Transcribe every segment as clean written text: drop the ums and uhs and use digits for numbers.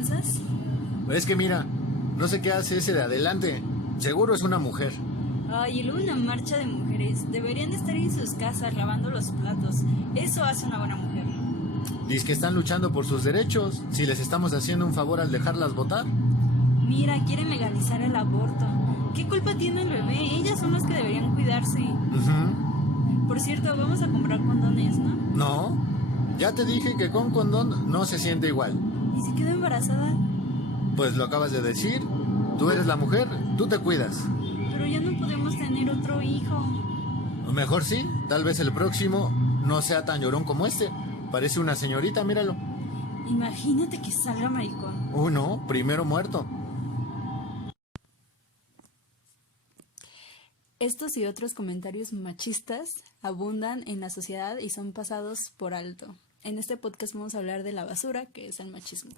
avanzas? Es que mira, no sé qué hace ese de adelante. Seguro es una mujer. Ay, y luego una marcha de mujeres. Deberían estar en sus casas lavando los platos. Eso hace una buena mujer. Dice que están luchando por sus derechos. Si les estamos haciendo un favor al dejarlas votar. Mira, quieren legalizar el aborto. ¿Qué culpa tiene el bebé? Ellas son las que deberían cuidarse. Por cierto, vamos a comprar condones, ¿no? No, ya te dije que con condón no se siente igual. ¿Y si quedo embarazada? Pues lo acabas de decir. Tú eres la mujer, tú te cuidas. Pero ya no podemos tener otro hijo. O mejor sí, tal vez el próximo no sea tan llorón como este. Parece una señorita, míralo. Imagínate que salga maricón. No, primero muerto. Estos y otros comentarios machistas abundan en la sociedad y son pasados por alto. En este podcast vamos a hablar de la basura que es el machismo.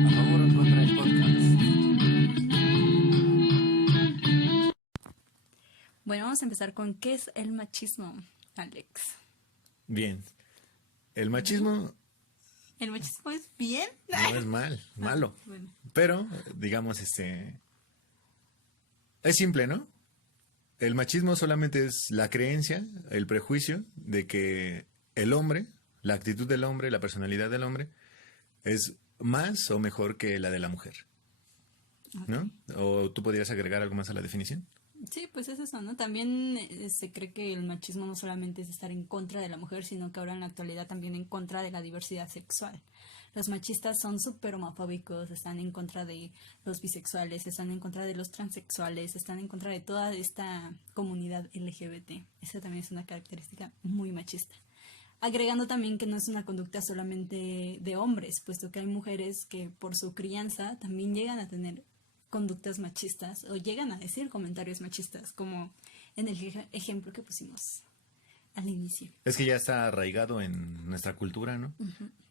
A favor o en contra del podcast. Bueno, vamos a empezar con ¿qué es el machismo, Alex? Bien. El machismo ¿El machismo es bien? no es malo. Bueno. Pero, digamos, es simple, ¿no? El machismo solamente es la creencia, el prejuicio de que el hombre, la actitud del hombre, la personalidad del hombre, es más o mejor que la de la mujer, ¿no? ¿O tú podrías agregar algo más a la definición? Sí, pues es eso, ¿no? También se cree que el machismo no solamente es estar en contra de la mujer, sino que ahora en la actualidad también en contra de la diversidad sexual. Los machistas son súper homofóbicos, están en contra de los bisexuales, están en contra de los transexuales, están en contra de toda esta comunidad LGBT. Esa también es una característica muy machista. Agregando también que no es una conducta solamente de hombres, puesto que hay mujeres que por su crianza también llegan a tener conductas machistas o llegan a decir comentarios machistas, como en el ejemplo que pusimos al inicio. Es que ya está arraigado en nuestra cultura, ¿no?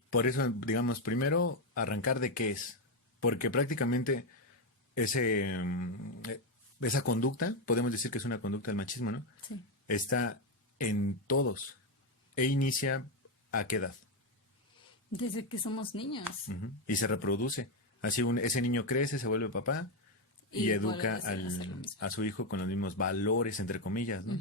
Por eso, digamos, primero arrancar de qué es, porque prácticamente esa conducta, podemos decir que es una conducta del machismo, ¿no? Sí. Está en todos. E inicia ¿a qué edad? Desde que somos niños. Y se reproduce. Así ese niño crece, se vuelve papá y educa a su hijo con los mismos valores, entre comillas, ¿no?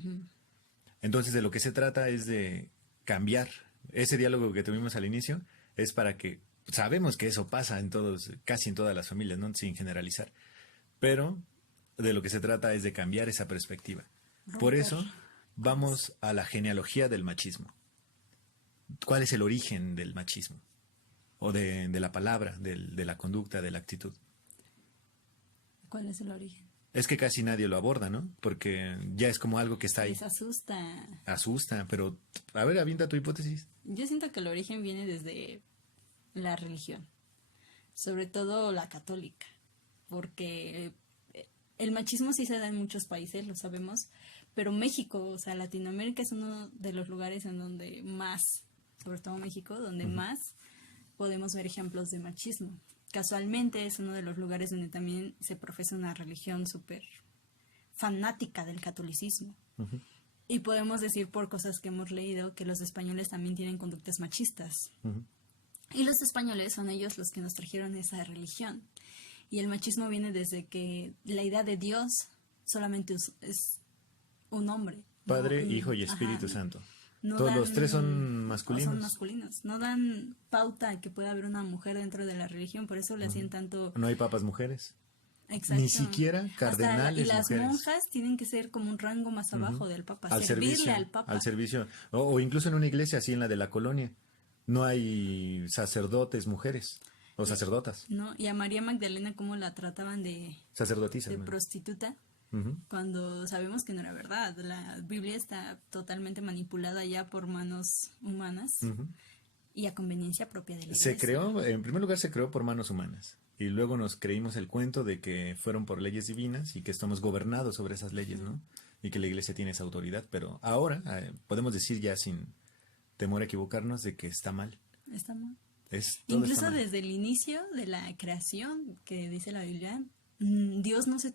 Entonces, de lo que se trata es de cambiar. Ese diálogo que tuvimos al inicio es para que sabemos que eso pasa en todos, casi en todas las familias, ¿no? Sin generalizar. Pero de lo que se trata es de cambiar esa perspectiva. Por eso vamos a la genealogía del machismo. ¿Cuál es el origen del machismo? O de la palabra, de la conducta, de la actitud. ¿Cuál es el origen? Es que casi nadie lo aborda, ¿no? Porque ya es como algo que está ahí. Les asusta. Asusta, pero a ver, avienta tu hipótesis. Yo siento que el origen viene desde la religión, sobre todo la católica, porque el machismo sí se da en muchos países, lo sabemos, pero México, o sea, Latinoamérica es uno de los lugares en donde más, sobre todo México, donde más podemos ver ejemplos de machismo. Casualmente es uno de los lugares donde también se profesa una religión súper fanática del catolicismo. Y podemos decir por cosas que hemos leído que los españoles también tienen conductas machistas. Y los españoles son ellos los que nos trajeron esa religión. Y el machismo viene desde que la idea de Dios solamente es un hombre. Padre, Hijo y Espíritu Santo. No Todos los tres son masculinos. Son masculinos. No dan pauta a que pueda haber una mujer dentro de la religión. Por eso le hacían tanto... No hay papas mujeres. Exacto. Ni siquiera cardenales y las mujeres. monjas tienen que ser como un rango más abajo del papa. Al servirle servicio, al papa. al servicio. O incluso en una iglesia, así en la de la colonia, no hay sacerdotes mujeres o sacerdotas. ¿No? Y a María Magdalena, ¿cómo la trataban de Sacerdotisas. de ¿no? prostituta? Cuando sabemos que no era verdad. La Biblia está totalmente manipulada ya por manos humanas y a conveniencia propia de la iglesia. Se creó, en primer lugar se creó por manos humanas y luego nos creímos el cuento de que fueron por leyes divinas y que estamos gobernados sobre esas leyes, ¿no? y que la iglesia tiene esa autoridad, pero ahora podemos decir ya sin temor a equivocarnos de que está mal. Está mal. Todo Incluso está mal. desde el inicio de la creación, que dice la Biblia, Dios no se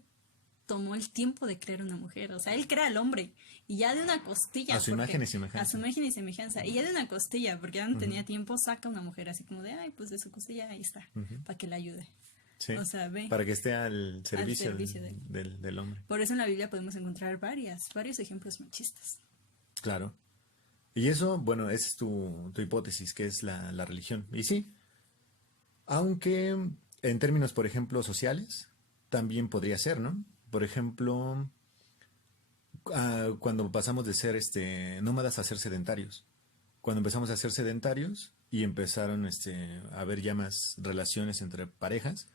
tomó el tiempo de crear una mujer. O sea, Él crea al hombre y ya de una costilla. A su imagen y semejanza. A su imagen y semejanza. Y ya de una costilla, porque ya no tenía tiempo, saca una mujer así como de, ay, pues de su costilla ahí está, para que la ayude. Sí, o sea, ve, para que esté al servicio, del hombre. Por eso en la Biblia podemos encontrar varios ejemplos machistas. Claro. Y eso, bueno, esa es tu hipótesis, que es la religión. Y sí, aunque en términos, por ejemplo, sociales, también podría ser, ¿no? Por ejemplo, cuando pasamos de ser nómadas a ser sedentarios. Cuando empezamos a ser sedentarios y empezaron a haber ya más relaciones entre parejas,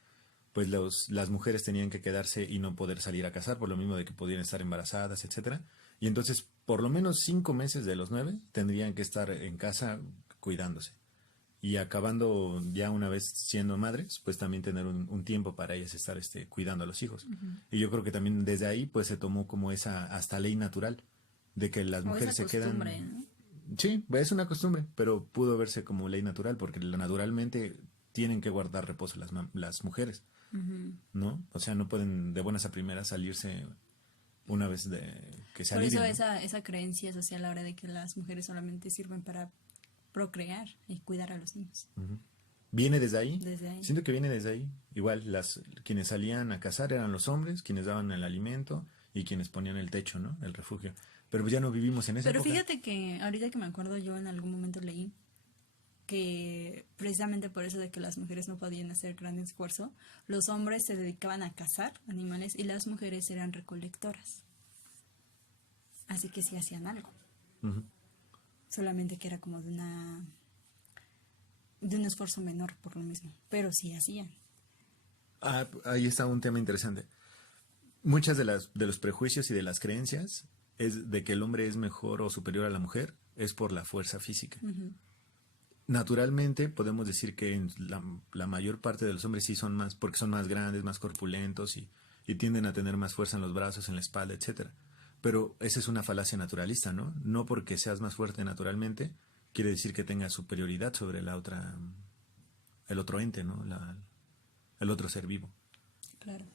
pues las mujeres tenían que quedarse y no poder salir a cazar, por lo mismo de que podían estar embarazadas, etcétera. Y entonces, por lo menos 5 meses de los 9 tendrían que estar en casa cuidándose. Y acabando ya una vez siendo madres, pues también tener un tiempo para ellas estar cuidando a los hijos. Y yo creo que también desde ahí pues se tomó como esa hasta ley natural de que las mujeres se quedan. ¿No? Sí, es una costumbre, pero pudo verse como ley natural porque naturalmente tienen que guardar reposo las mujeres, ¿no? O sea, no pueden de buenas a primeras salirse una vez que se alivien. Por eso esa creencia social ahora de que las mujeres solamente sirven para procrear y cuidar a los niños. ¿Viene desde ahí? Desde ahí. Siento que viene desde ahí. Igual quienes salían a cazar eran los hombres, quienes daban el alimento y quienes ponían el techo, ¿no? El refugio. Pero pues ya no vivimos en esa época. Pero fíjate que ahorita que me acuerdo, yo en algún momento leí que precisamente por eso de que las mujeres no podían hacer gran esfuerzo, los hombres se dedicaban a cazar animales y las mujeres eran recolectoras. Así que sí hacían algo. Solamente que era como de un esfuerzo menor por lo mismo, pero sí hacían. Ahí está un tema interesante. Muchas de los prejuicios y de las creencias es de que el hombre es mejor o superior a la mujer es por la fuerza física. Naturalmente podemos decir que la mayor parte de los hombres sí son más, porque son más grandes, más corpulentos y tienden a tener más fuerza en los brazos, en la espalda, etcétera. Pero esa es una falacia naturalista, ¿no? No porque seas más fuerte naturalmente quiere decir que tengas superioridad sobre el otro ente, ¿no? El otro ser vivo. Claro.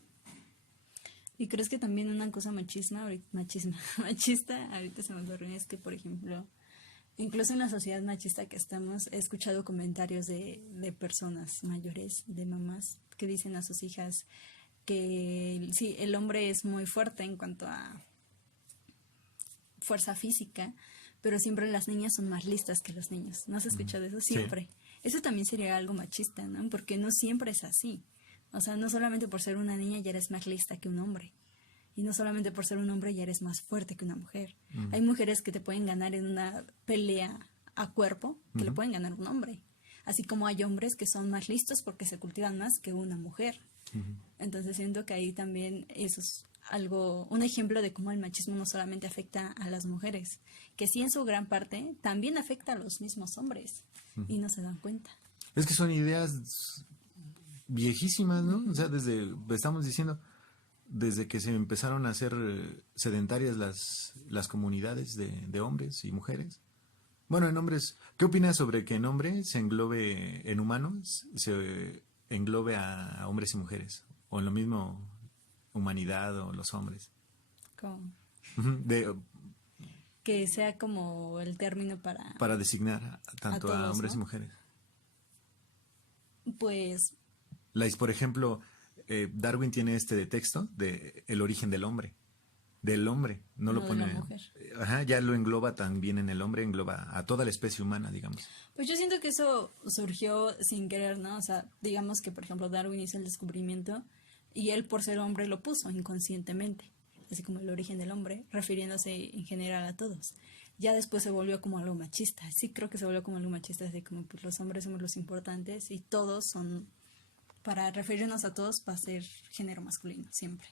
¿Y crees que también una cosa machista, ahorita se me ocurrió, es que, por ejemplo, incluso en la sociedad machista que estamos, he escuchado comentarios de personas mayores, de mamás, que dicen a sus hijas que sí, el hombre es muy fuerte en cuanto a fuerza física, pero siempre las niñas son más listas que los niños. ¿No has escuchado eso? Siempre. Sí. Eso también sería algo machista, ¿no? Porque no siempre es así. O sea, no solamente por ser una niña ya eres más lista que un hombre. Y no solamente por ser un hombre ya eres más fuerte que una mujer. Hay mujeres que te pueden ganar en una pelea a cuerpo que le pueden ganar un hombre. Así como hay hombres que son más listos porque se cultivan más que una mujer. Entonces siento que ahí también eso es un ejemplo de cómo el machismo no solamente afecta a las mujeres, que sí en su gran parte también afecta a los mismos hombres y no se dan cuenta. Es que son ideas viejísimas, ¿no? O sea, estamos diciendo, desde que se empezaron a hacer sedentarias las comunidades de hombres y mujeres. Bueno, en hombres, ¿qué opinas sobre que en hombres se englobe, en humanos, se englobe a hombres y mujeres? O en lo mismo, humanidad o los hombres. ¿Cómo? Que sea como el término para designar tanto a hombres, ¿no? Y mujeres. Pues... Por ejemplo, Darwin tiene de texto de el origen del hombre. Del hombre, no lo pone. De la mujer. Ya lo engloba también en el hombre, engloba a toda la especie humana, digamos. Pues yo siento que eso surgió sin querer, ¿no? O sea, digamos que, por ejemplo, Darwin hizo el descubrimiento y él, por ser hombre, lo puso inconscientemente, así como el origen del hombre, refiriéndose en general a todos. Ya después se volvió como algo machista. Sí, creo que se volvió como algo machista, así como pues los hombres somos los importantes y todos son, para referirnos a todos, va a ser género masculino, siempre.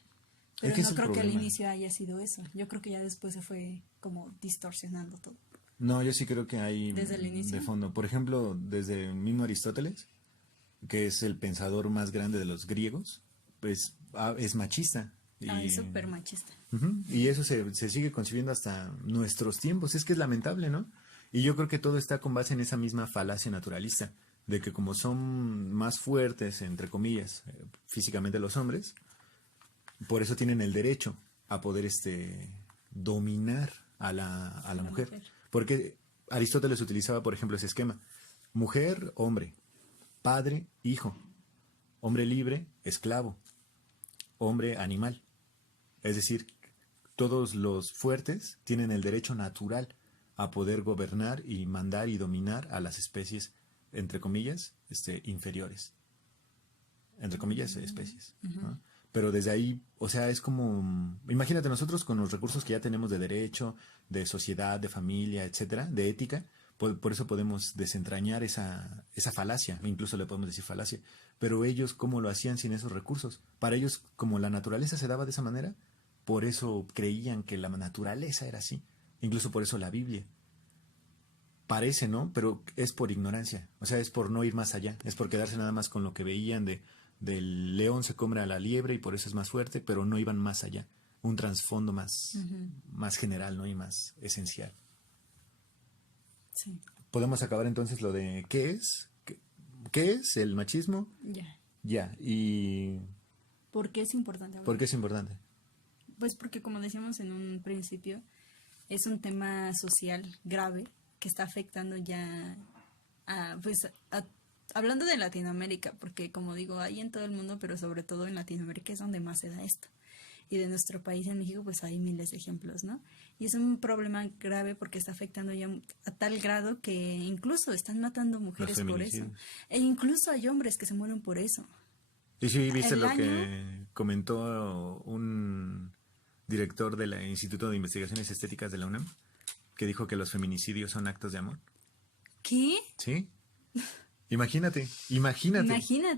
Pero no creo que al inicio haya sido eso. Yo creo que ya después se fue como distorsionando todo. No, yo sí creo que hay desde el inicio, de fondo. Por ejemplo, desde el mismo Aristóteles, que es el pensador más grande de los griegos, pues es machista. Es súper machista. Y eso se sigue concibiendo hasta nuestros tiempos. Es que es lamentable, ¿no? Y yo creo que todo está con base en esa misma falacia naturalista, de que como son más fuertes, entre comillas, físicamente los hombres, por eso tienen el derecho a poder dominar a la mujer. Porque Aristóteles utilizaba, por ejemplo, ese esquema. Mujer, hombre. Padre, hijo. Hombre libre, esclavo. Hombre, animal. Es decir, todos los fuertes tienen el derecho natural a poder gobernar y mandar y dominar a las especies, entre comillas, inferiores. Entre comillas, especies, ¿no? Pero desde ahí, o sea, es como, imagínate nosotros con los recursos que ya tenemos de derecho, de sociedad, de familia, etcétera, de ética, por eso podemos desentrañar esa falacia, incluso le podemos decir falacia. Pero ellos, ¿cómo lo hacían sin esos recursos? Para ellos, como la naturaleza se daba de esa manera, por eso creían que la naturaleza era así. Incluso por eso la Biblia. Parece, ¿no? Pero es por ignorancia. O sea, es por no ir más allá. Es por quedarse nada más con lo que veían del león se come a la liebre y por eso es más fuerte, pero no iban más allá. Un trasfondo más general, ¿no? Y más esencial. Sí. Podemos acabar entonces lo de ¿qué es? ¿Qué es el machismo? Ya. Y ¿por qué es importante hablar? ¿Por qué es importante? Pues porque, como decíamos en un principio, es un tema social grave que está afectando ya hablando de Latinoamérica, porque como digo, hay en todo el mundo, pero sobre todo en Latinoamérica es donde más se da esto. Y de nuestro país, en México, pues hay miles de ejemplos, ¿no? Y es un problema grave porque está afectando ya a tal grado que incluso están matando mujeres por eso. E incluso hay hombres que se mueren por eso. Y sí, ¿viste lo que comentó un director del Instituto de Investigaciones Estéticas de la UNAM? Que dijo que los feminicidios son actos de amor. ¿Qué? Sí. Imagínate.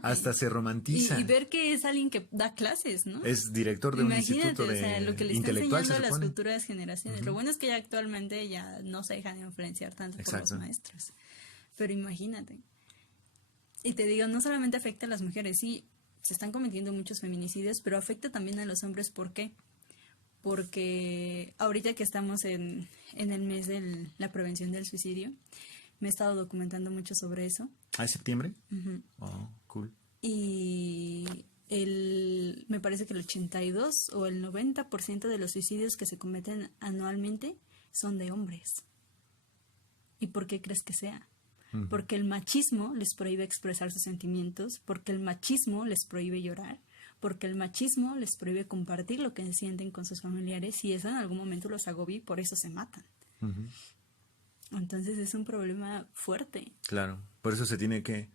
Hasta se romantiza. Y ver que es alguien que da clases, ¿no? Es director de un instituto de o sea, lo que le está intelectual, enseñando a las futuras generaciones. Lo bueno es que ya actualmente ya no se dejan influenciar tanto por los maestros. Pero imagínate. Y te digo, no solamente afecta a las mujeres, sí, se están cometiendo muchos feminicidios, pero afecta también a los hombres. ¿Por qué? Porque ahorita que estamos en el mes de la prevención del suicidio, me he estado documentando mucho sobre eso. ¿Ah, es septiembre? Oh, cool. Y me parece que el 82 o el 90% de los suicidios que se cometen anualmente son de hombres. ¿Y por qué crees que sea? Porque el machismo les prohíbe expresar sus sentimientos, porque el machismo les prohíbe llorar, porque el machismo les prohíbe compartir lo que sienten con sus familiares y eso en algún momento los agobia y por eso se matan. Entonces es un problema fuerte. Claro, por eso se tiene que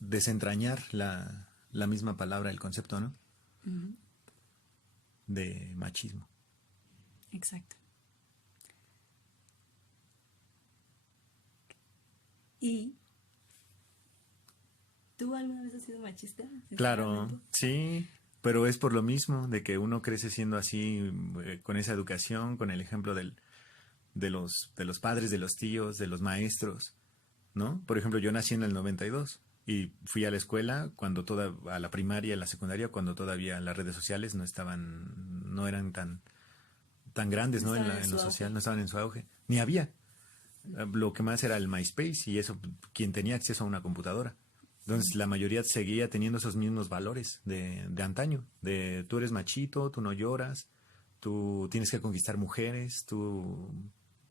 desentrañar la misma palabra, el concepto, ¿no? De machismo. Exacto. ¿Y tú alguna vez has sido machista? Claro, sí, pero es por lo mismo, de que uno crece siendo así, con esa educación, con el ejemplo de los padres, de los tíos, de los maestros, ¿no? Por ejemplo, yo nací en el 92 y fui a la escuela a la primaria, a la secundaria, cuando todavía las redes sociales no eran tan grandes, ¿no? En lo social, no estaban en su auge, ni había. Lo que más era el MySpace y eso, quien tenía acceso a una computadora. Entonces la mayoría seguía teniendo esos mismos valores de antaño, de tú eres machito, tú no lloras, tú tienes que conquistar mujeres,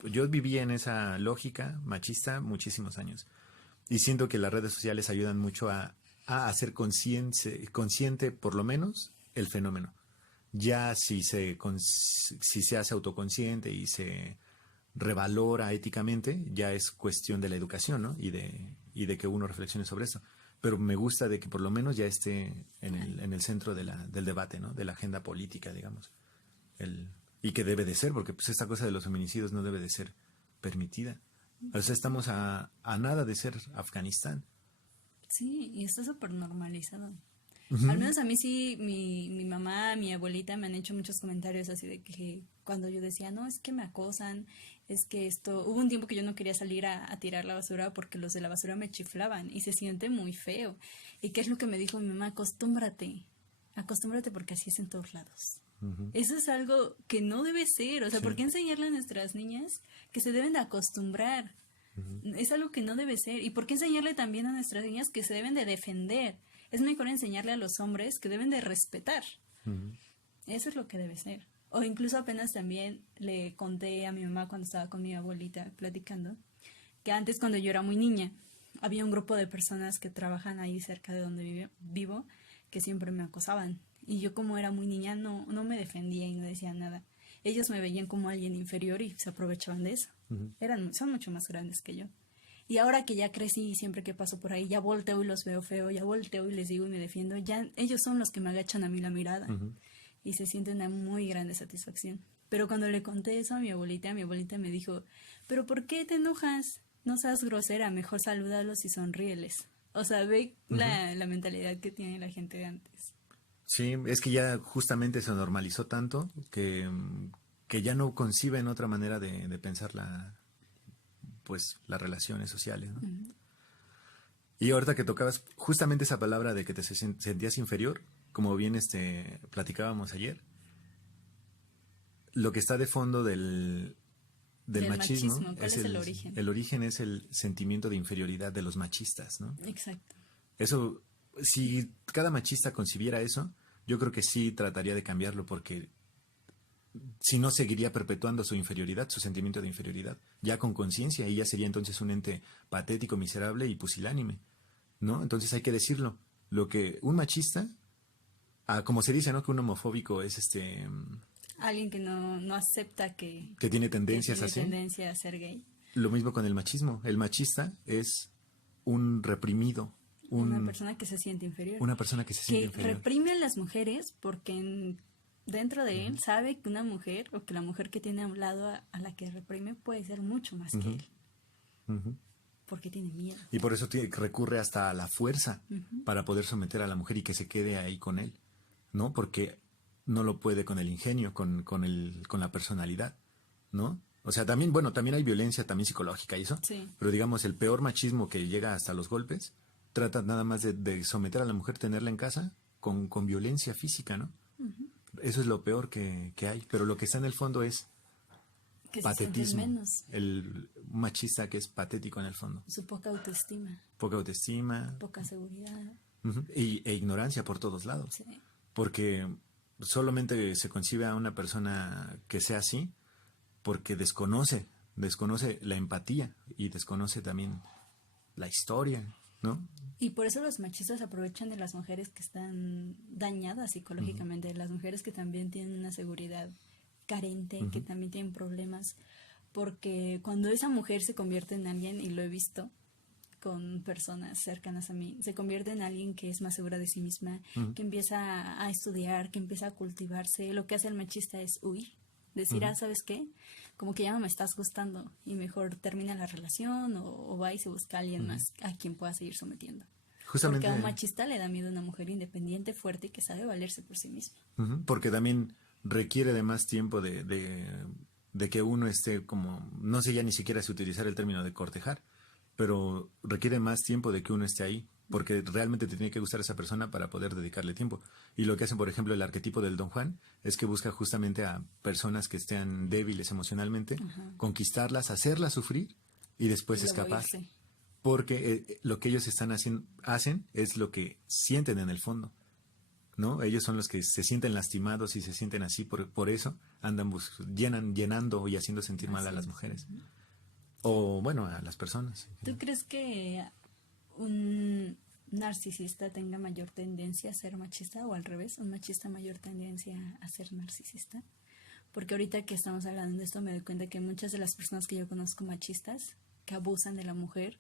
Yo vivía en esa lógica machista muchísimos años y siento que las redes sociales ayudan mucho a hacer consciente por lo menos el fenómeno. Ya si se hace autoconsciente y se revalora éticamente, ya es cuestión de la educación, ¿no? Y de que uno reflexione sobre eso. Pero me gusta de que por lo menos ya esté en el centro del debate, ¿no? De la agenda política, digamos. Y que debe de ser, porque pues esta cosa de los feminicidios no debe de ser permitida. O sea, estamos a nada de ser Afganistán. Sí, y está súper normalizado. Al menos a mí sí, mi mamá, mi abuelita me han hecho muchos comentarios así de que cuando yo decía, no, es que me acosan, es que hubo un tiempo que yo no quería salir a tirar la basura porque los de la basura me chiflaban y se siente muy feo. ¿Y qué es lo que me dijo mi mamá? Acostúmbrate Acostúmbrate porque así es en todos lados. Eso es algo que no debe ser. O sea, ¿por qué enseñarle a nuestras niñas que se deben de acostumbrar? Es algo que no debe ser. ¿Y por qué enseñarle también a nuestras niñas que se deben de defender? Es mejor enseñarle a los hombres que deben de respetar. Eso es lo que debe ser. O incluso apenas también le conté a mi mamá cuando estaba con mi abuelita platicando, que antes cuando yo era muy niña, había un grupo de personas que trabajan ahí cerca de donde vivo, que siempre me acosaban. Y yo como era muy niña no me defendía y no decía nada. Ellos me veían como alguien inferior y se aprovechaban de eso. Son mucho más grandes que yo. Y ahora que ya crecí y siempre que paso por ahí, ya volteo y los veo feo, ya volteo y les digo y me defiendo, ya ellos son los que me agachan a mí la mirada. Y se siente una muy grande satisfacción. Pero cuando le conté eso a mi abuelita me dijo, ¿pero por qué te enojas? No seas grosera, mejor salúdalos y sonríeles. O sea, ve la mentalidad que tiene la gente de antes. Sí, es que ya justamente se normalizó tanto que ya no conciben otra manera de pensar pues las relaciones sociales, ¿no? Y ahorita que tocabas justamente esa palabra de que te sentías inferior, como bien platicábamos ayer, lo que está de fondo del machismo ¿Cuál es el origen? El origen es el sentimiento de inferioridad de los machistas, ¿no? Exacto. Eso, si cada machista concibiera eso, yo creo que sí trataría de cambiarlo, porque si no seguiría perpetuando su inferioridad, su sentimiento de inferioridad, ya con conciencia, y ya sería entonces un ente patético, miserable y pusilánime, ¿no? Entonces hay que decirlo. Lo que un machista, como se dice, ¿no? Que un homofóbico es alguien que no acepta que tiene tendencias así. Tendencia a ser gay. Lo mismo con el machismo. El machista es un reprimido. Una persona que se siente inferior. Una persona que se siente inferior. Que reprime a las mujeres porque dentro de él sabe que una mujer, o que la mujer que tiene a un lado a la que reprime, puede ser mucho más que él. Porque tiene miedo. Y por eso recurre hasta a la fuerza para poder someter a la mujer y que se quede ahí con él, ¿no? Porque no lo puede con el ingenio, con la personalidad, ¿no? O sea, también hay violencia también psicológica y eso, sí. Pero digamos, el peor machismo que llega hasta los golpes, trata nada más de someter a la mujer, tenerla en casa con violencia física, ¿no? Eso es lo peor que hay, pero lo que está en el fondo es que patetismo. Se menos. El machista que es patético en el fondo. Su poca autoestima. Poca autoestima. Poca seguridad. E ignorancia por todos lados. Sí. Porque solamente se concibe a una persona que sea así porque desconoce la empatía y desconoce también la historia, ¿no? Y por eso los machistas aprovechan de las mujeres que están dañadas psicológicamente, de las mujeres que también tienen una seguridad carente, que también tienen problemas, porque cuando esa mujer se convierte en alguien, y lo he visto con personas cercanas a mí, se convierte en alguien que es más segura de sí misma, que empieza a estudiar, que empieza a cultivarse, lo que hace el machista es huir, decir, ¿sabes qué? Como que ya no me estás gustando y mejor termina la relación o va y se busca a alguien más a quien pueda seguir sometiendo. Justamente, porque a un machista le da miedo a una mujer independiente, fuerte y que sabe valerse por sí misma. Porque también requiere de más tiempo de que uno esté como, no sé ya ni siquiera si utilizar el término de cortejar, pero requiere más tiempo de que uno esté ahí, porque realmente te tiene que gustar esa persona para poder dedicarle tiempo. Y lo que hace, por ejemplo, el arquetipo del Don Juan es que busca justamente a personas que estén débiles emocionalmente, conquistarlas, hacerlas sufrir y después escapar. Irse. Porque lo que ellos hacen es lo que sienten en el fondo, ¿no? Ellos son los que se sienten lastimados y se sienten así, por eso andan llenando y haciendo sentir mal a las mujeres. O, bueno, a las personas. ¿Tú crees que un narcisista tenga mayor tendencia a ser machista o al revés, un machista mayor tendencia a ser narcisista? Porque ahorita que estamos hablando de esto me doy cuenta que muchas de las personas que yo conozco machistas, que abusan de la mujer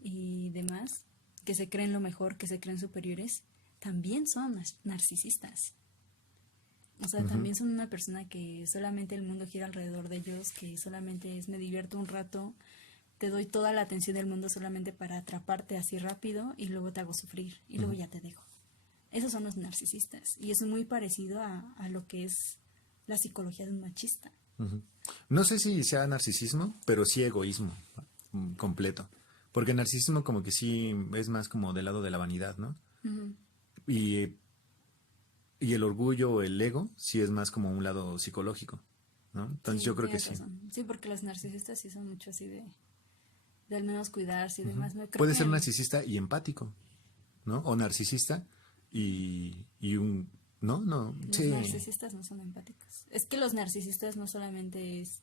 y demás, que se creen lo mejor, que se creen superiores, también son narcisistas. O sea, también son una persona que solamente el mundo gira alrededor de ellos, que solamente me divierto un rato, te doy toda la atención del mundo solamente para atraparte así rápido y luego te hago sufrir y luego ya te dejo. Esos son los narcisistas y es muy parecido a lo que es la psicología de un machista. No sé si sea narcisismo, pero sí egoísmo completo. Porque el narcisismo como que sí es más como del lado de la vanidad, ¿no? Y Y el orgullo o el ego sí es más como un lado psicológico, ¿no? Entonces Sí, yo creo que tienes sí. razón. Sí, porque los narcisistas sí son mucho así de al menos cuidarse y demás. No, creo Puede que ser narcisista y empático, ¿no? O narcisista y un... No, no, los sí. narcisistas no son empáticos. Es que los narcisistas no solamente es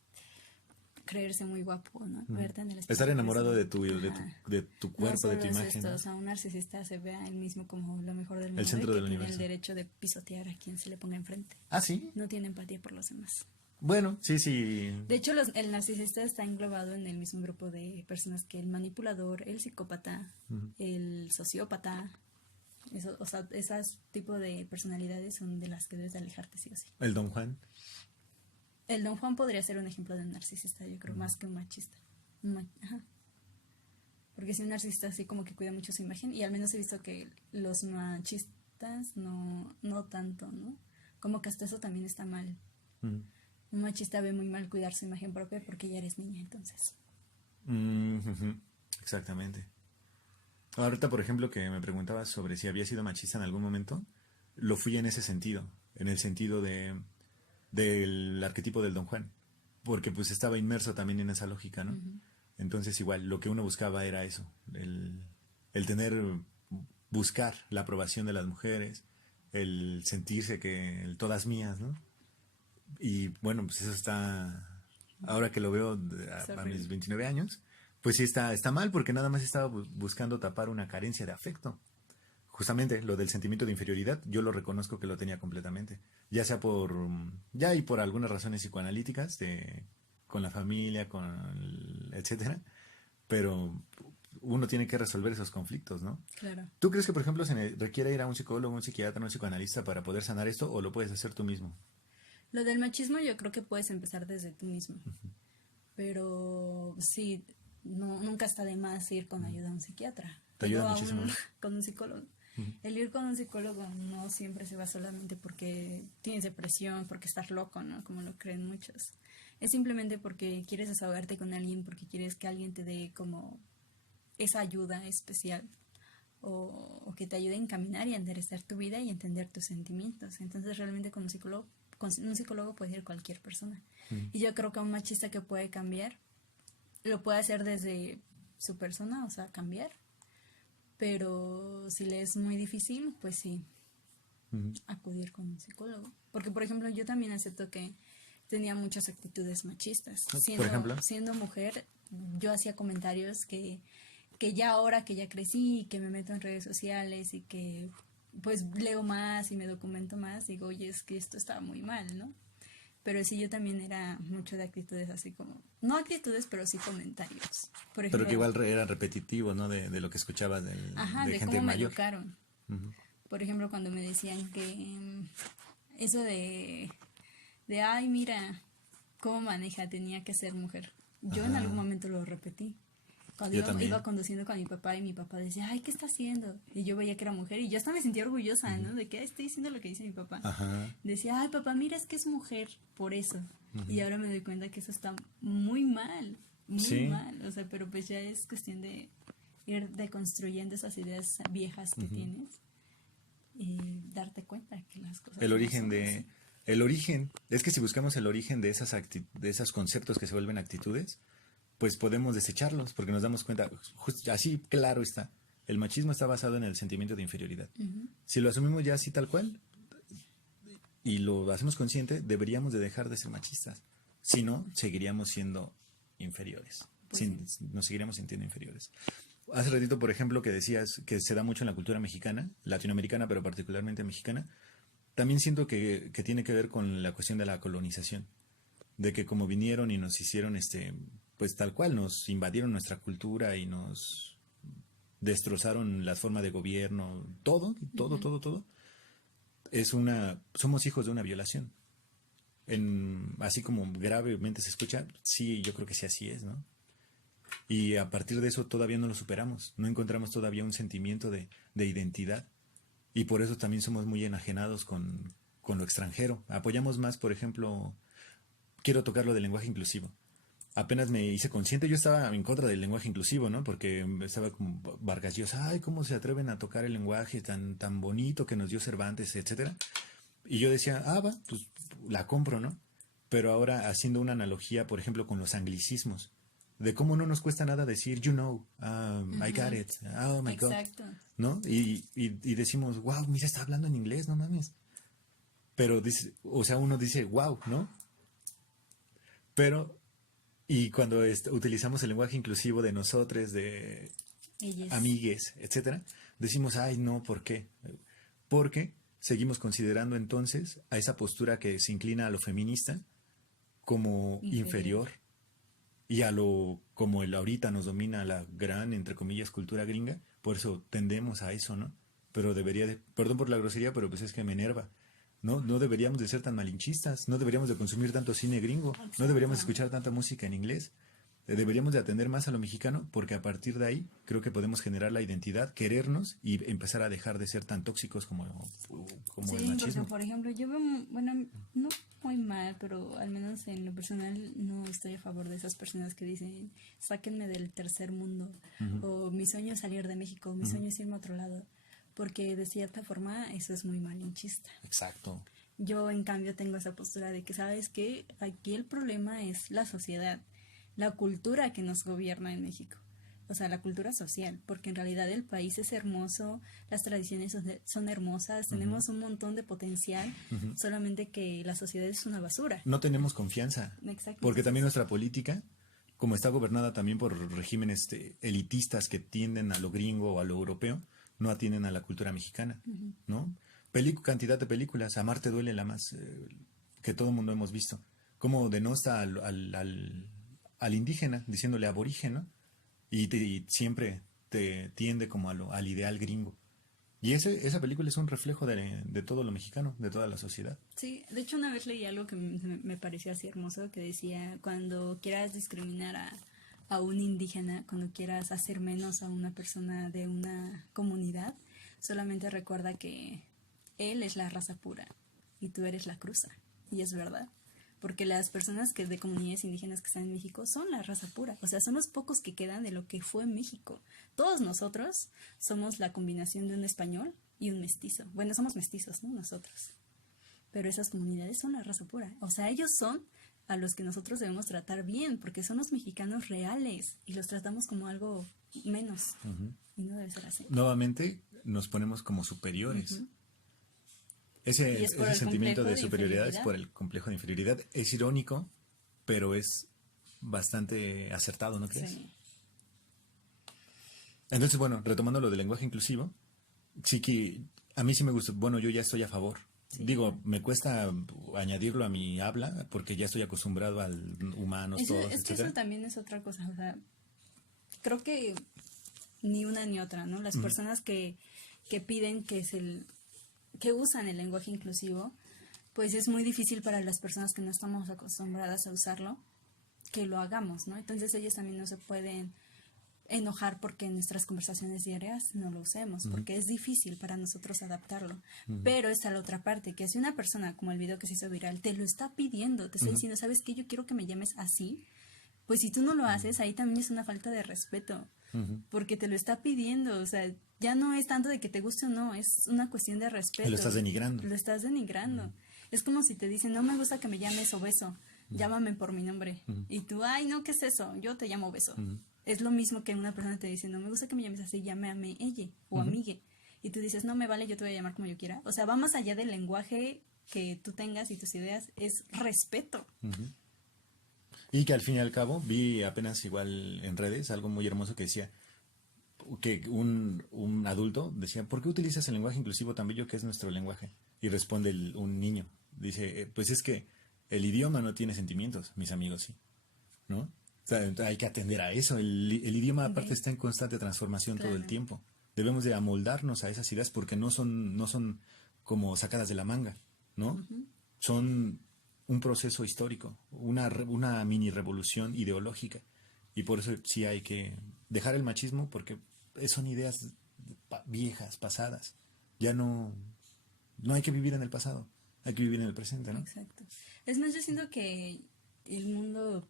creerse muy guapo, ¿no? Verte en el espejo. Estar enamorado de Ajá. de tu No cuerpo, de solo tu es imagen, esto, ¿no? o sea, un narcisista se ve a él mismo como lo mejor del El mundo y centro que del tiene el universo. derecho de pisotear a quien se le ponga enfrente. Ah, sí. No tiene empatía por los demás. Bueno, sí, sí. De hecho, el narcisista está englobado en el mismo grupo de personas que el manipulador, el psicópata, el sociópata. Eso, o sea, esos tipos de personalidades son de las que debes de alejarte sí o sí. El Don Juan. El Don Juan podría ser un ejemplo de un narcisista, yo creo, más que un machista. Ajá. Porque si un narcisista así como que cuida mucho su imagen, y al menos he visto que los machistas no tanto, ¿no? Como que hasta eso también está mal. Mm. Un machista ve muy mal cuidar su imagen propia porque ya eres niña, entonces. Ujú. Exactamente. Ahorita, por ejemplo, que me preguntabas sobre si había sido machista en algún momento, lo fui en ese sentido, en el sentido del arquetipo del Don Juan, porque pues estaba inmerso también en esa lógica, ¿no? Entonces igual, lo que uno buscaba era eso, el buscar la aprobación de las mujeres, el sentirse que todas mías, ¿no? Y bueno, pues eso está, ahora que lo veo a mis 29 años, pues sí está mal porque nada más estaba buscando tapar una carencia de afecto. Justamente lo del sentimiento de inferioridad, yo lo reconozco que lo tenía completamente. Ya sea y por algunas razones psicoanalíticas, con la familia, etcétera. Pero uno tiene que resolver esos conflictos, ¿no? Claro. ¿Tú crees que, por ejemplo, se requiere ir a un psicólogo, un psiquiatra, un psicoanalista para poder sanar esto o lo puedes hacer tú mismo? Lo del machismo yo creo que puedes empezar desde tú mismo. Pero sí, nunca está de más ir con ayuda a un psiquiatra. Te ayuda muchísimo. Con un psicólogo. El ir con un psicólogo no siempre se va solamente porque tienes depresión, porque estás loco, ¿no? Como lo creen muchos. Es simplemente porque quieres desahogarte con alguien, porque quieres que alguien te dé como esa ayuda especial o que te ayude a encaminar y a enderezar tu vida y entender tus sentimientos. Entonces realmente con un psicólogo puede ir cualquier persona. Y yo creo que un machista que puede cambiar lo puede hacer desde su persona, o sea, cambiar. Pero si le es muy difícil, pues sí, acudir con un psicólogo. Porque, por ejemplo, yo también acepto que tenía muchas actitudes machistas. ¿Por ejemplo? Siendo mujer, yo hacía comentarios que ya ahora que ya crecí, que me meto en redes sociales y que pues leo más y me documento más, digo, oye, es que esto estaba muy mal, ¿no? Pero sí, yo también era mucho de actitudes así como, no actitudes, pero sí comentarios. Por ejemplo, pero que igual era repetitivo, ¿no? De lo que escuchabas de de gente cómo me mayor. educaron. Por ejemplo, cuando me decían que eso de ay, mira, cómo maneja, tenía que ser mujer. Yo en algún momento lo repetí. Cuando iba conduciendo con mi papá y mi papá decía, ay, ¿qué está haciendo? Y yo veía que era mujer y yo hasta me sentía orgullosa, ¿no? De que estoy diciendo lo que dice mi papá. Decía, ay, papá, mira, es que es mujer, por eso. Y ahora me doy cuenta que eso está muy mal, muy mal. O sea, pero pues ya es cuestión de ir deconstruyendo esas ideas viejas que tienes y darte cuenta que las cosas el origen no son así. el origen, es que si buscamos el origen de esos conceptos que se vuelven actitudes, pues podemos desecharlos porque nos damos cuenta, así claro está, el machismo está basado en el sentimiento de inferioridad. Si lo asumimos ya así tal cual y lo hacemos consciente, deberíamos de dejar de ser machistas. Si no, seguiríamos siendo inferiores. Pues nos seguiríamos sintiendo inferiores. Hace ratito, por ejemplo, que decías que se da mucho en la cultura mexicana, latinoamericana, pero particularmente mexicana, también siento que tiene que ver con la cuestión de la colonización. De que como vinieron y nos hicieron pues tal cual, nos invadieron nuestra cultura y nos destrozaron la forma de gobierno, todo, somos hijos de una violación. Así como gravemente se escucha, sí, yo creo que sí así es, ¿no? Y a partir de eso todavía no lo superamos, no encontramos todavía un sentimiento de identidad y por eso también somos muy enajenados con lo extranjero. Apoyamos más, por ejemplo, quiero tocar lo del lenguaje inclusivo. Apenas me hice consciente, yo estaba en contra del lenguaje inclusivo, ¿no? Porque estaba como Vargas Llosa, ay, cómo se atreven a tocar el lenguaje tan bonito que nos dio Cervantes, etcétera. Y yo decía, va, pues la compro, ¿no? Pero ahora haciendo una analogía, por ejemplo, con los anglicismos, de cómo no nos cuesta nada decir, I got it, oh my Exacto. God, ¿no? Y decimos, wow, mira, está hablando en inglés, no mames. Pero, o sea, uno dice, wow, ¿no? Pero, y cuando utilizamos el lenguaje inclusivo de nosotros, de Ellas. amigues, etcétera, decimos, ay, no, ¿por qué? Porque seguimos considerando entonces a esa postura que se inclina a lo feminista como inferior y a lo como el ahorita nos domina la gran, entre comillas, cultura gringa, por eso tendemos a eso, ¿no? Pero perdón por la grosería, pero pues es que me enerva. No deberíamos de ser tan malinchistas, no deberíamos de consumir tanto cine gringo, no deberíamos escuchar tanta música en inglés. Deberíamos de atender más a lo mexicano porque a partir de ahí creo que podemos generar la identidad, querernos y empezar a dejar de ser tan tóxicos como sí, el machismo. Porque, por ejemplo, yo veo, bueno, no muy mal, pero al menos en lo personal no estoy a favor de esas personas que dicen, sáquenme del tercer mundo, o mi sueño es salir de México, mi sueño es irme a otro lado, porque de cierta forma eso es muy malinchista. Exacto. Yo, en cambio, tengo esa postura de que, ¿sabes qué? Aquí el problema es la sociedad, la cultura que nos gobierna en México. O sea, la cultura social, porque en realidad el país es hermoso, las tradiciones son hermosas, tenemos un montón de potencial, solamente que la sociedad es una basura. No tenemos confianza. Exacto. Porque también nuestra política, como está gobernada también por regímenes elitistas que tienden a lo gringo o a lo europeo, no atienden a la cultura mexicana, ¿no? Cantidad de películas, Amarte duele la más que todo el mundo hemos visto. Cómo denosta al indígena, diciéndole aborigen, ¿no? Y siempre te tiende como al ideal gringo. Y esa película es un reflejo de todo lo mexicano, de toda la sociedad. Sí, de hecho una vez leí algo que me pareció así hermoso, que decía, cuando quieras discriminar a un indígena, cuando quieras hacer menos a una persona de una comunidad, solamente recuerda que él es la raza pura y tú eres la cruza. Y es verdad. Porque las personas de comunidades indígenas que están en México son la raza pura. O sea, son los pocos que quedan de lo que fue México. Todos nosotros somos la combinación de un español y un mestizo. Bueno, somos mestizos, ¿no? Nosotros. Pero esas comunidades son la raza pura. O sea, ellos son a los que nosotros debemos tratar bien, porque son los mexicanos reales y los tratamos como algo menos. Y no debe ser así. Nuevamente nos ponemos como superiores. Ese sentimiento de superioridad es por el complejo de inferioridad. Es irónico, pero es bastante acertado, ¿no crees? Sí. Entonces, bueno, retomando lo del lenguaje inclusivo, sí que a mí sí me gusta. Bueno, yo ya estoy a favor. Sí. Digo, me cuesta añadirlo a mi habla porque ya estoy acostumbrado al humanos, todos, es que eso también es otra cosa. O sea, creo que ni una ni otra, ¿no? Las personas que piden que usan el lenguaje inclusivo, pues es muy difícil para las personas que no estamos acostumbradas a usarlo, que lo hagamos, ¿no? Entonces ellas también no se pueden enojar porque en nuestras conversaciones diarias no lo usemos, porque es difícil para nosotros adaptarlo. Pero está la otra parte, que si una persona, como el video que se hizo viral, te lo está pidiendo, te está diciendo, ¿sabes qué? Yo quiero que me llames así, pues si tú no lo haces, ahí también es una falta de respeto, porque te lo está pidiendo, o sea, ya no es tanto de que te guste o no, es una cuestión de respeto. Lo estás denigrando. Lo estás denigrando. Es como si te dicen, no me gusta que me llames obeso, llámame por mi nombre. Y tú, ay, no, ¿qué es eso? Yo te llamo obeso. Es lo mismo que una persona te dice, no me gusta que me llames así, llámame ella o amigue. Y tú dices, no me vale, yo te voy a llamar como yo quiera. O sea, va más allá del lenguaje que tú tengas y tus ideas, es respeto. Y que al fin y al cabo vi apenas igual en redes algo muy hermoso que decía que un adulto decía, ¿por qué utilizas el lenguaje inclusivo tan bello que es nuestro lenguaje? Y responde un niño, dice, pues es que el idioma no tiene sentimientos, mis amigos sí, ¿no? O sea, hay que atender a eso, el idioma aparte está en constante transformación todo el tiempo. Debemos de amoldarnos a esas ideas porque no son como sacadas de la manga, ¿no? Son un proceso histórico, una mini revolución ideológica. Y por eso sí hay que dejar el machismo porque son ideas viejas, pasadas. Ya no hay que vivir en el pasado, hay que vivir en el presente, ¿no? Exacto. Es más, yo siento que el mundo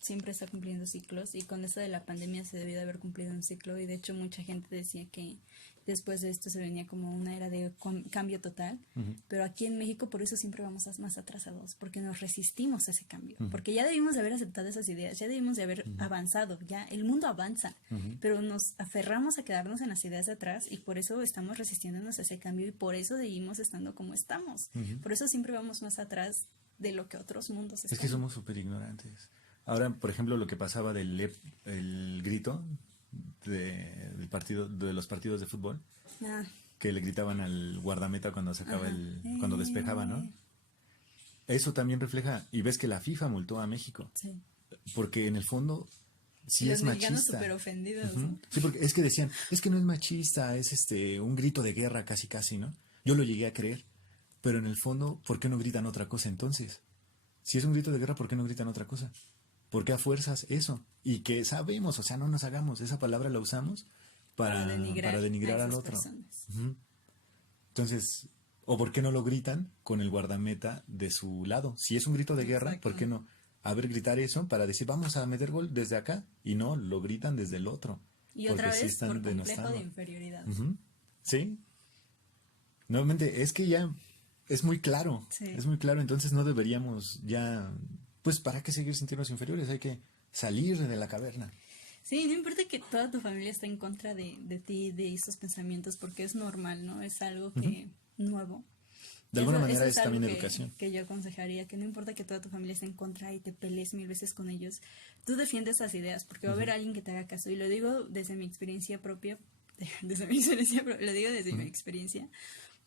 siempre está cumpliendo ciclos y con esto de la pandemia se debió de haber cumplido un ciclo y de hecho mucha gente decía que Después de esto se venía como una era de cambio total, pero aquí en México por eso siempre vamos más atrasados, porque nos resistimos a ese cambio, porque ya debimos de haber aceptado esas ideas, ya debimos de haber avanzado, ya el mundo avanza, pero nos aferramos a quedarnos en las ideas de atrás y por eso estamos resistiéndonos a ese cambio y por eso seguimos estando como estamos, por eso siempre vamos más atrás de lo que otros mundos están. Es que somos súper ignorantes. Ahora, por ejemplo, lo que pasaba el grito del partido, de los partidos de fútbol, que le gritaban al guardameta cuando sacaba cuando despejaba, ¿no? Eso también refleja, y ves que la FIFA multó a México, porque en el fondo sí los es machista. Los mexicanos súper ofendidos, ¿no? Sí, porque es que decían, es que no es machista, es un grito de guerra casi casi, ¿no? Yo lo llegué a creer, pero en el fondo, ¿por qué no gritan otra cosa entonces? Si es un grito de guerra, ¿por qué no gritan otra cosa? ¿Por qué a fuerzas eso? Y que sabemos, o sea, no nos hagamos, esa palabra la usamos para denigrar al otro. Entonces, ¿o por qué no lo gritan con el guardameta de su lado? Si es un grito de guerra, ¿por qué no? A ver, gritar eso para decir, vamos a meter gol desde acá, y no, lo gritan desde el otro. Y otra vez, sí están por complejo de inferioridad. Sí. Nuevamente, es que ya es muy claro, es muy claro, entonces no deberíamos ya... Pues, ¿para qué seguir sintiéndonos inferiores? Hay que salir de la caverna. Sí, no importa que toda tu familia esté en contra de ti, de estos pensamientos, porque es normal, ¿no? Es algo que nuevo. De alguna manera es también educación. Que yo aconsejaría, que no importa que toda tu familia esté en contra y te pelees 1000 veces con ellos, tú defiendes esas ideas, porque va a haber alguien que te haga caso. Y lo digo desde mi experiencia propia, lo digo desde mi experiencia,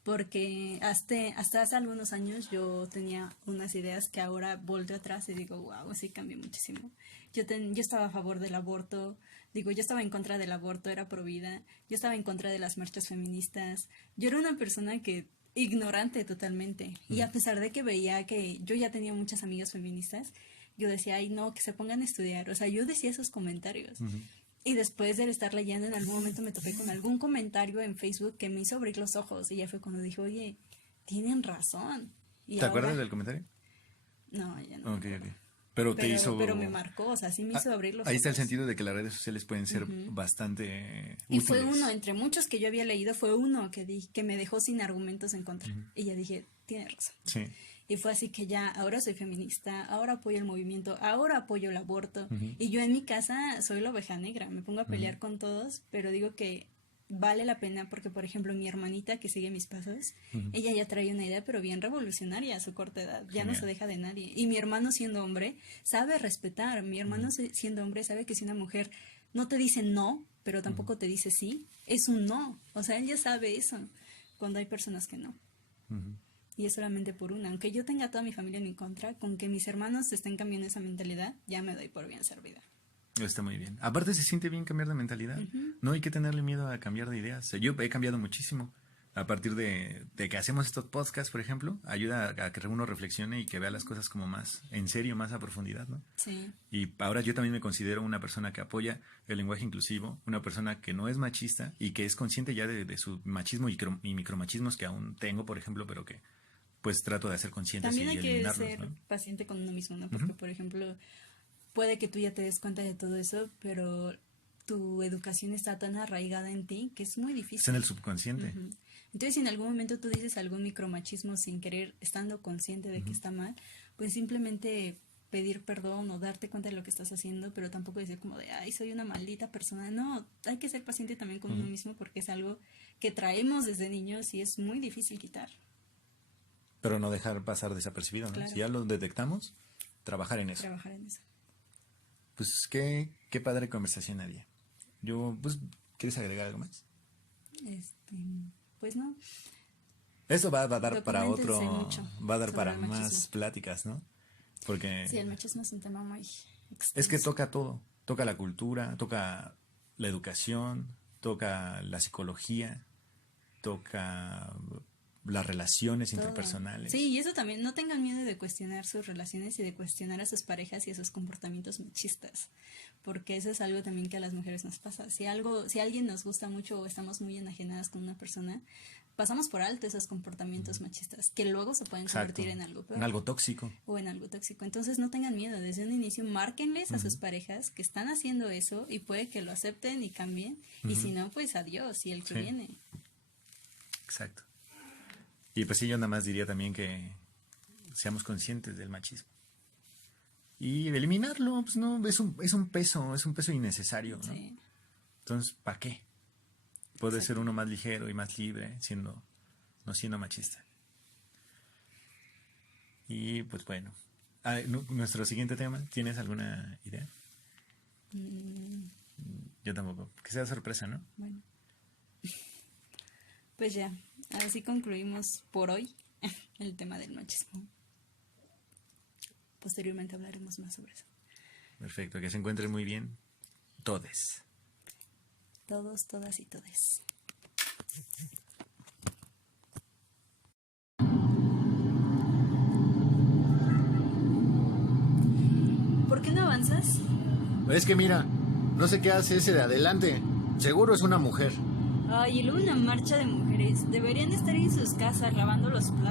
porque hasta hace algunos años yo tenía unas ideas que ahora volteo atrás y digo, wow, sí cambió muchísimo. Yo estaba a favor del aborto, yo estaba en contra del aborto, era pro vida, yo estaba en contra de las marchas feministas, yo era una persona que ignorante totalmente, y a pesar de que veía que yo ya tenía muchas amigas feministas, yo decía, ay no, que se pongan a estudiar, o sea, yo decía esos comentarios. Y después de estar leyendo, en algún momento me topé con algún comentario en Facebook que me hizo abrir los ojos. Y ya fue cuando dije, oye, tienen razón. Y ¿Te acuerdas del comentario? No, ya no. Ok. Pero te hizo... Pero me marcó, o sea, sí me hizo abrir los ojos. Ahí está el sentido de que las redes sociales pueden ser bastante y útiles. fue uno, entre muchos que yo había leído, fue uno que me dejó sin argumentos en contra. Y ya dije, tiene razón. Sí. Y fue así que ya, ahora soy feminista, ahora apoyo el movimiento, ahora apoyo el aborto. Y yo en mi casa soy la oveja negra, me pongo a pelear con todos, pero digo que vale la pena porque, por ejemplo, mi hermanita que sigue mis pasos, ella ya trae una idea, pero bien revolucionaria a su corta edad, ya Genial. No se deja de nadie. Y mi hermano siendo hombre sabe respetar, mi hermano siendo hombre sabe que si una mujer no te dice no, pero tampoco te dice sí, es un no. O sea, él ya sabe eso, cuando hay personas que no. Y es solamente por una. Aunque yo tenga a toda mi familia en mi contra, con que mis hermanos estén cambiando esa mentalidad, ya me doy por bien servida. Está muy bien. Aparte se siente bien cambiar de mentalidad. No hay que tenerle miedo a cambiar de ideas. Yo he cambiado muchísimo. A partir de que hacemos estos podcasts, por ejemplo, ayuda a que uno reflexione y que vea las cosas como más en serio, más a profundidad, ¿no? Sí. Y ahora yo también me considero una persona que apoya el lenguaje inclusivo, una persona que no es machista y que es consciente ya de su machismo y micromachismos que aún tengo, por ejemplo, pero que pues trato de hacer conscientes y eliminarlos. También hay que ser paciente con uno mismo, ¿no? Porque, por ejemplo, puede que tú ya te des cuenta de todo eso, pero tu educación está tan arraigada en ti que es muy difícil. Es en el subconsciente. Entonces, si en algún momento tú dices algún micromachismo sin querer, estando consciente de que está mal, pues simplemente pedir perdón o darte cuenta de lo que estás haciendo, pero tampoco decir como de, ay, soy una maldita persona. No, hay que ser paciente también con uno mismo porque es algo que traemos desde niños y es muy difícil quitar. Pero no dejar pasar desapercibido, ¿no? Claro. Si ya lo detectamos, trabajar en eso. Pues qué padre conversación, Nadia. ¿Quieres agregar algo más? Pues no. Eso va a dar para otro, va a dar para más machismo. Pláticas, ¿no? Porque sí, el machismo es un tema muy extenso. Es que toca todo, toca la cultura, toca la educación, toca la psicología, toca las relaciones interpersonales. Sí, y eso también, no tengan miedo de cuestionar sus relaciones y de cuestionar a sus parejas y a sus comportamientos machistas, porque eso es algo también que a las mujeres nos pasa. Si alguien nos gusta mucho o estamos muy enajenadas con una persona, pasamos por alto esos comportamientos machistas, que luego se pueden convertir en algo peor. En algo tóxico. O en algo tóxico. Entonces no tengan miedo, desde un inicio márquenles a sus parejas que están haciendo eso y puede que lo acepten y cambien, y si no, pues adiós, y el que viene. Exacto. Y pues sí, yo nada más diría también que seamos conscientes del machismo. Y eliminarlo, pues no, es un peso innecesario, ¿no? Sí. Entonces, ¿para qué? Puede ser uno más ligero y más libre, no siendo machista. Y pues bueno, nuestro siguiente tema, ¿tienes alguna idea? Yo tampoco, que sea sorpresa, ¿no? Bueno. Pues ya, así concluimos por hoy el tema del machismo. Posteriormente hablaremos más sobre eso. Perfecto, que se encuentren muy bien todes. Todos, todas y todes. ¿Por qué no avanzas? Es que mira, no sé qué hace ese de adelante. Seguro es una mujer. Ay, y luego una marcha de mujeres. Deberían estar en sus casas lavando los platos.